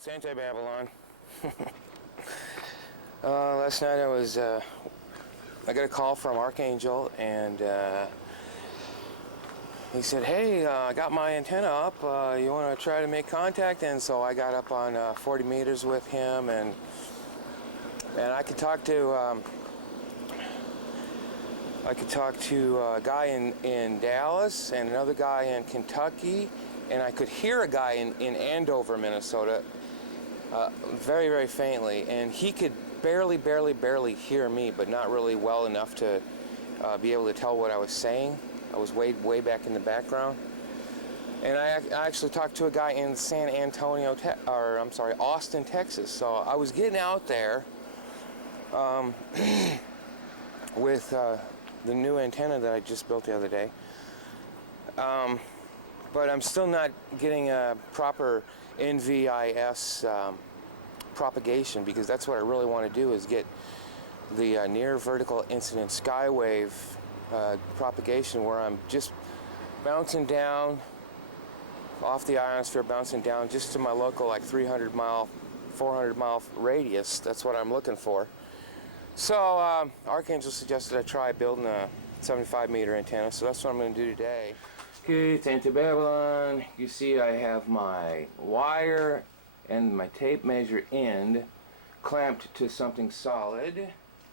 It's Anti-Babylon. Last night I got a call from Archangel, and he said, hey, I got my antenna up, you want to try to make contact? And so I got up on 40 meters with him, and I could talk to a guy in Dallas and another guy in Kentucky, and I could hear a guy in Andover, Minnesota, very, very faintly, and he could barely hear me, but not really well enough to be able to tell what I was saying. I was way back in the background. And I actually talked to a guy in Austin, Texas. So I was getting out there with the new antenna that I just built the other day. But I'm still not getting a proper NVIS propagation, because that's what I really want to do, is get the near vertical incident skywave propagation, where I'm just bouncing down off the ionosphere, bouncing down just to my local, like 300 mile, 400 mile radius. That's what I'm looking for. So Archangel suggested I try building a 75 meter antenna, so that's what I'm going to do today. Okay, it's Anti-Babylon. You see I have my wire and my tape measure end clamped to something solid.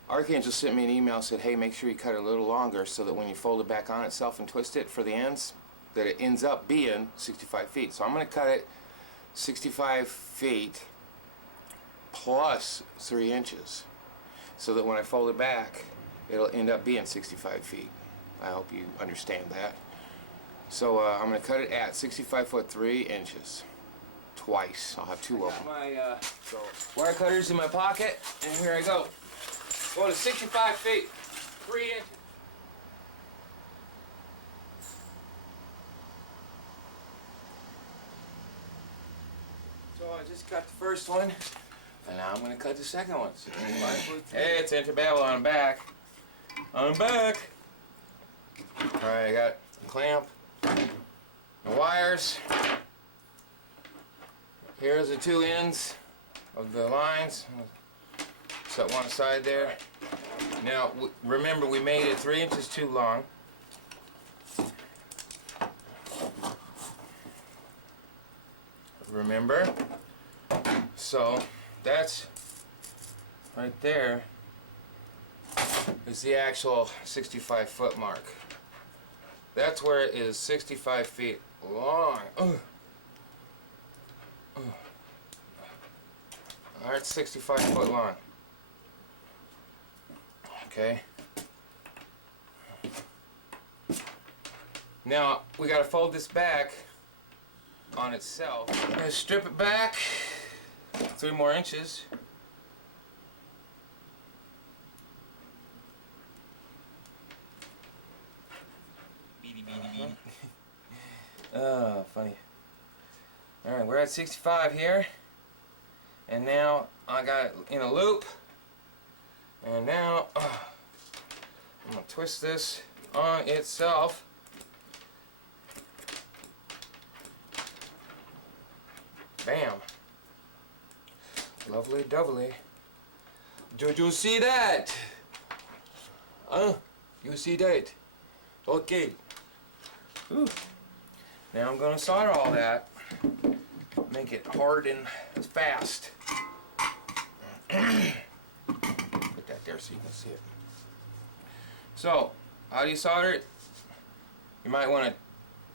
Archangel sent me an email, said, hey, make sure you cut it a little longer so that when you fold it back on itself and twist it for the ends, that it ends up being 65 feet. So I'm going to cut it 65 feet plus 3 inches, so that when I fold it back, it'll end up being 65 feet. I hope you understand that. So I'm going to cut it at 65 foot 3 inches. Twice. I'll have 2 of them. My wire cutters in my pocket, and here I go. Going to 65 feet, 3 inches. So I just cut the first one, and now I'm going to cut the second one. Hey, it's Anti-Babylon. I'm back. I'm back. Alright, I got a clamp, the wires. Here's the 2 ends of the lines. Set one aside there. Now, remember, we made it 3 inches too long. Remember? So, that's right there is the actual 65 foot mark. That's where it is 65 feet long. Alright, 65 foot long. Okay. Now we gotta fold this back on itself. I'm gonna strip it back 3 more inches. Oh, funny. Alright, we're at 65 here. And now I got it in a loop. And now I'm going to twist this on itself. Bam. Lovely doubly. Did you see that? You see that? Okay. Ooh. Now I'm going to solder all that. Make it hard and fast. Put that there so you can see it. So, how do you solder it? You might want to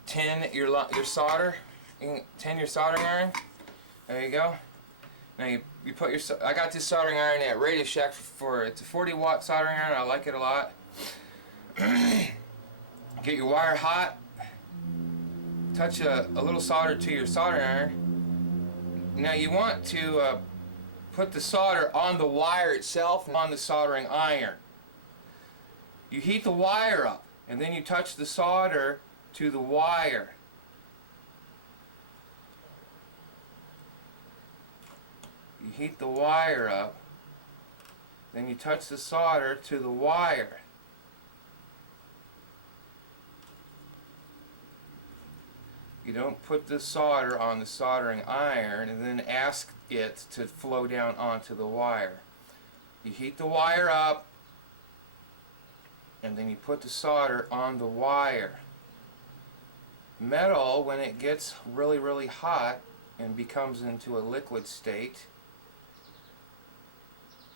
tin your solder. Tin your soldering iron. There you go. Now you put your. I got this soldering iron at Radio Shack for it's a 40-watt soldering iron. I like it a lot. Get your wire hot. Touch a little solder to your soldering iron. Now you want to put the solder on the wire itself, on the soldering iron. You heat the wire up, and then you touch the solder to the wire. You heat the wire up, then you touch the solder to the wire. You You don't put the solder on the soldering iron and then ask it to flow down onto the wire. You heat the wire up and then you put the solder on the wire. Metal, when it gets really, really hot and becomes into a liquid state,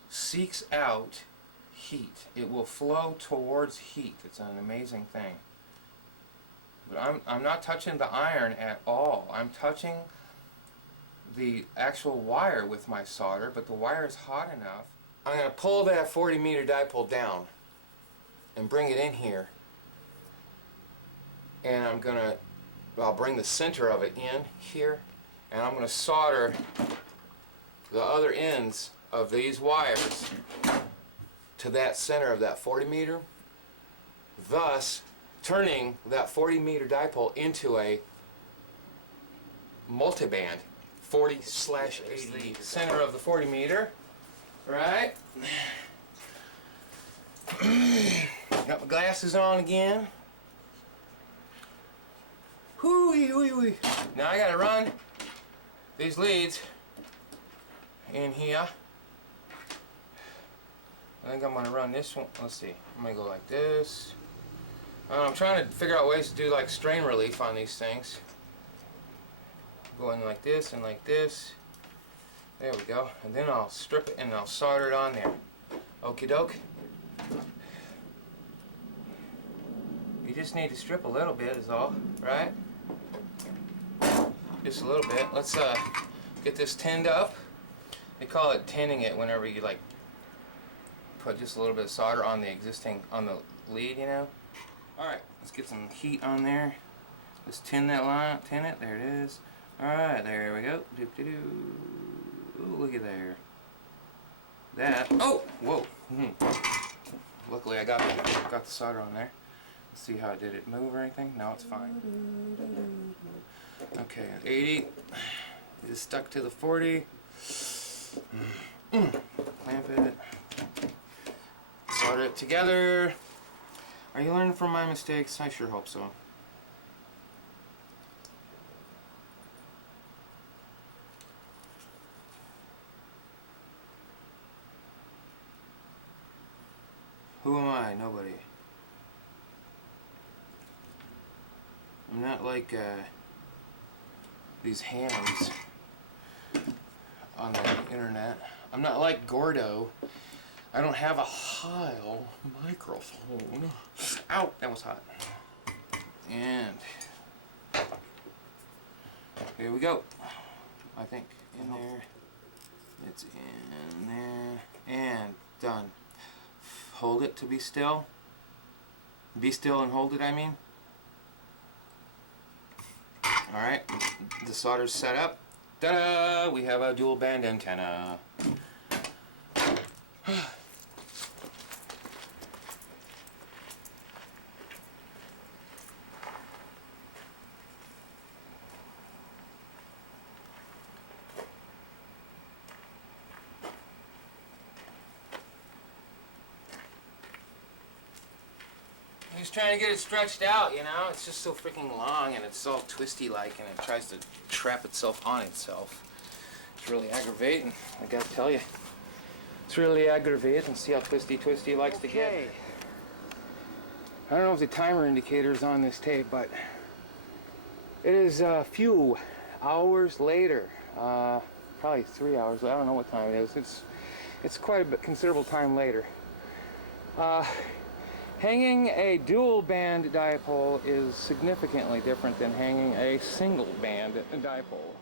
seeks out heat. It will flow towards heat. It's an amazing thing. But I'm not touching the iron at all. I'm touching the actual wire with my solder, but the wire is hot enough. I'm going to pull that 40 meter dipole down and bring it in here. And I'll bring the center of it in here, and I'm going to solder the other ends of these wires to that center of that 40 meter, thus turning that 40 meter dipole into a multiband 40/80 center of the 40 meter, right? Got my glasses on again. Hoo-wee. Now I gotta run these leads in here. I think I'm gonna run this one. Let's see. I'm gonna go like this. I'm trying to figure out ways to do like strain relief on these things. Going like this and like this. There we go. And then I'll strip it and I'll solder it on there. Okie doke. You just need to strip a little bit is all, right? Just a little bit. Let's get this tinned up. They call it tinning it whenever you like put just a little bit of solder on the lead, you know. Alright, let's get some heat on there. Let's tin that line, tin it, there it is. Alright, there we go. Doop-de-doo. Ooh, look at there. That, oh, whoa. Luckily I got the solder on there. Let's see how did it move or anything? No, it's fine. Okay, 80 is stuck to the 40. Clamp it. Solder it together. Are you learning from my mistakes? I sure hope so. Who am I? Nobody. I'm not like these hams on the internet. I'm not like Gordo. I don't have a Heil microphone. Ow, that was hot. And here we go. I think in there. It's in there. And done. Hold it to be still. Be still and hold it, I mean. Alright, the solder's set up. Ta-da! We have a dual band antenna. He's trying to get it stretched out, you know? It's just so freaking long and it's all twisty-like and it tries to trap itself on itself. It's really aggravating, I gotta tell you. It's really aggravating. See how twisty he likes to get. I don't know if the timer indicator is on this tape, but it is a few hours later. Probably 3 hours. I don't know what time it is. It's quite a bit considerable time later. Hanging a dual band dipole is significantly different than hanging a single band dipole.